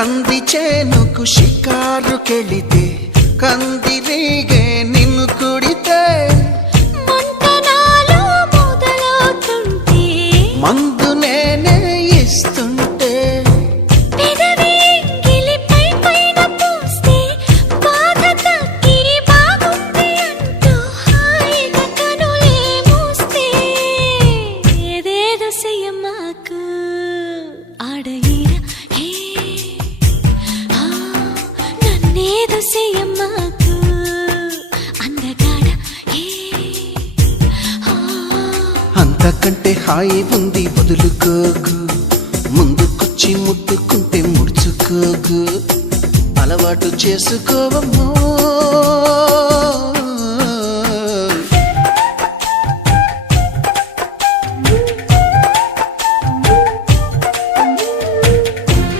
కంది చేనుకు షికారుకెళితే కందిరీగే నిన్ను కుడితే మంతనాలు మొదలవుతుంటే మందు నేనే ఇస్తుంటే పెదవి గిలిపై పైన పూస్తే బాధ తగ్గి బాగుంది అంటూ హాయిగా కనులే మూస్తే ఏదేదో చెయ్యమాకు ఆడయిరా హే నన్నేదో చెయ్యమాకు అందగాడ హే అంతకంటే హాయి ఉంది వదులుకోగు ముందుకొచ్చి ముట్టుకుంటే ముడుచుకోగు అలవాటు చేసుకోవమ్మో